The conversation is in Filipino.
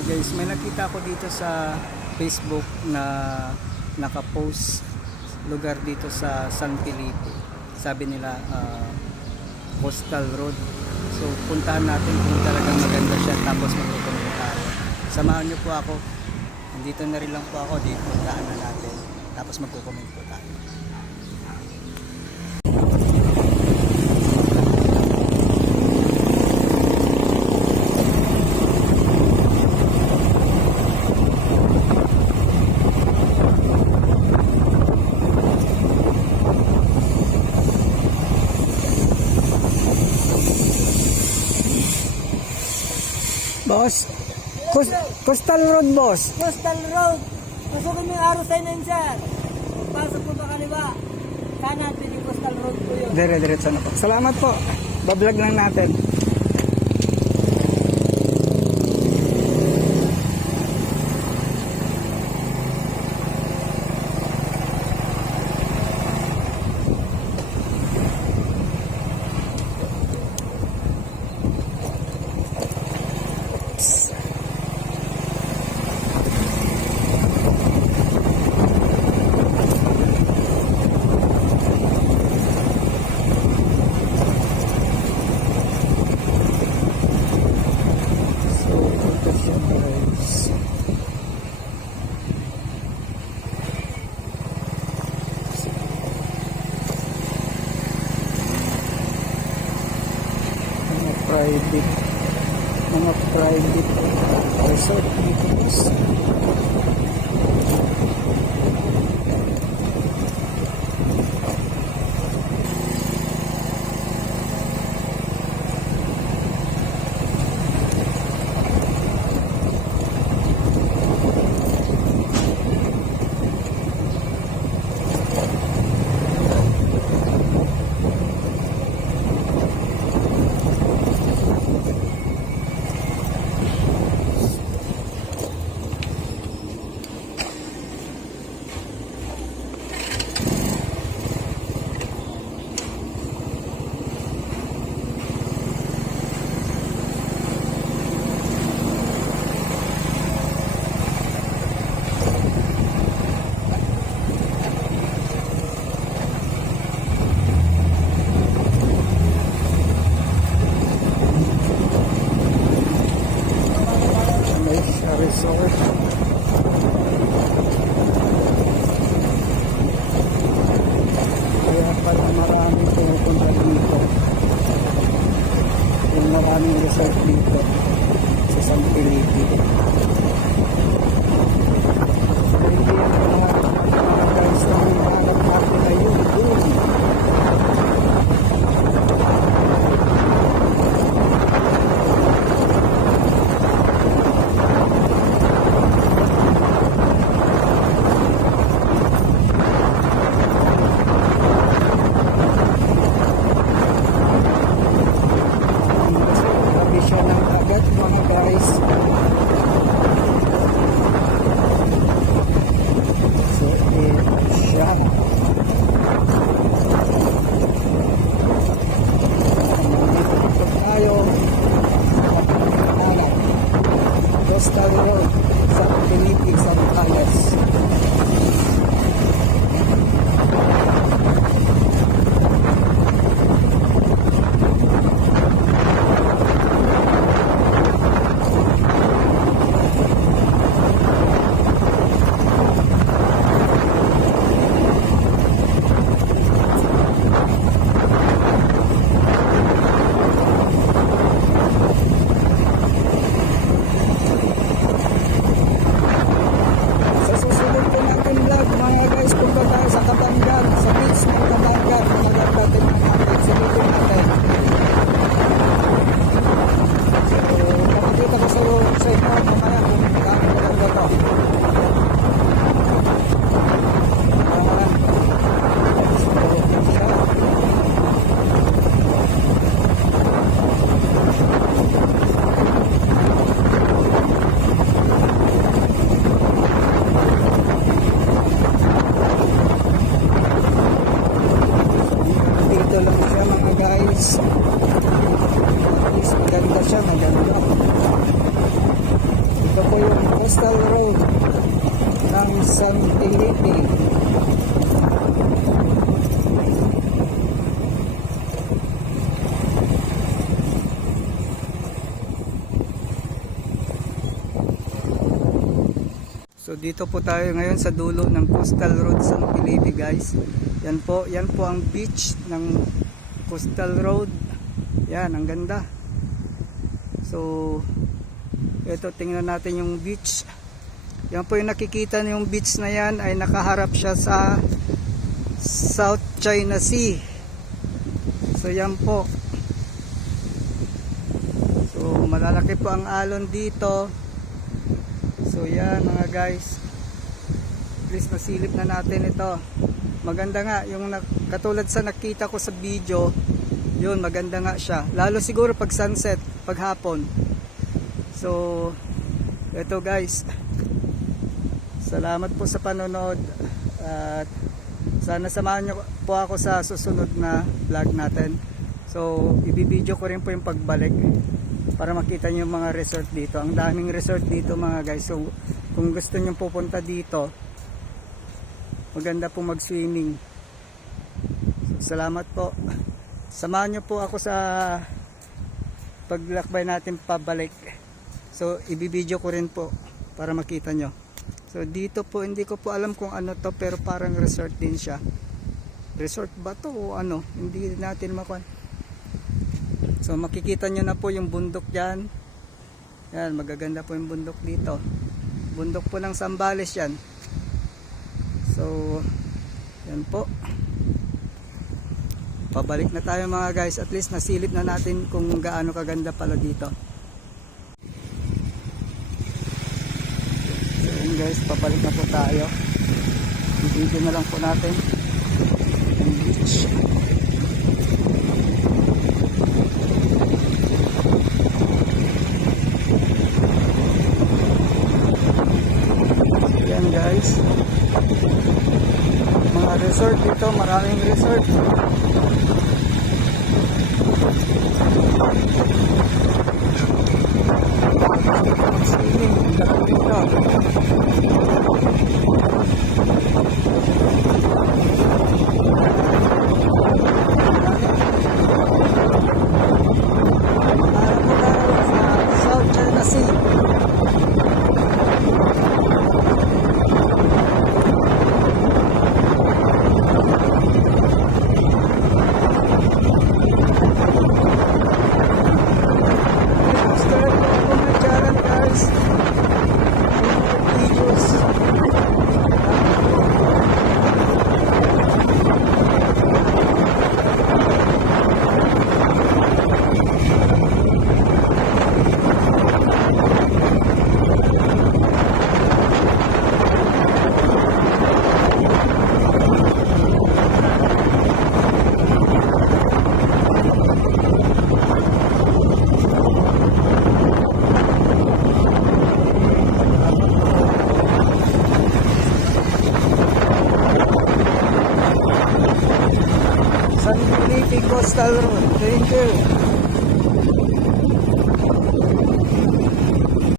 Guys, may nakita ko dito sa Facebook na nakapost lugar dito sa San Felipe. Sabi nila Coastal Road. So puntahan natin kung talagang maganda siya, tapos magpupunta tayo. Samahan niyo po ako. Nandito na rin lang po ako, dito puntahan na natin. Tapos magko-comment po tayo. Boss, Coastal Road, boss. Coastal Road. Pasukin mo yung araw sign na yun, sir. Pasok po ba kaliwa? Sana natin yung Coastal Road po yun. Dire-diretso na po. Salamat po. Bablog lang natin. Mga private resort dito, boss. Resort. Kaya pala maraming pumupunta dito. Yung maraming resort dito sa San Felipe. Hindi yan lahat mga guys na hinahanap natin ayun doon. Coastal Road sa Felipe, Zambales. Coastal Road ng San Felipe. So dito po tayo ngayon sa dulo ng Coastal Road San Felipe, guys. Yan po ang beach ng Coastal Road. Yan, ang ganda. So ito, tingnan natin yung beach. Yan po yung nakikita yung beach na yan ay nakaharap siya sa South China Sea. So yan po. So malalaki po ang alon dito. So yan mga guys, please nasilip na natin ito. Maganda nga yung katulad sa nakita ko sa video, yun maganda nga siya, lalo siguro pag sunset, pag hapon. So ito guys, salamat po sa panonood at sana samahan nyo po ako sa susunod na vlog natin. So ibibideo ko rin po yung pagbalik para makita nyo yung mga resort dito. Ang daming resort dito mga guys. So kung gusto nyo pupunta dito, maganda po mag swimming. So, salamat po. Samahan nyo po ako sa paglakbay natin pabalik. So ibibideo ko rin po para makita nyo. So dito po, hindi ko po alam kung ano to, pero parang resort din siya. Resort ba to o ano, hindi natin makuha. So makikita nyo na po yung bundok dyan. Yan, magaganda po yung bundok dito. Bundok po ng Zambales yan. So yan po. Pabalik na tayo mga guys. At least nasilip na natin kung gaano kaganda pala dito. So yan guys, pabalik na po tayo. I-video na lang po natin yung beach. Guys, mga resort dito, maraming resort. Swimming, ang dito. South China Sea. San Felipe Coastal Road. Thank you.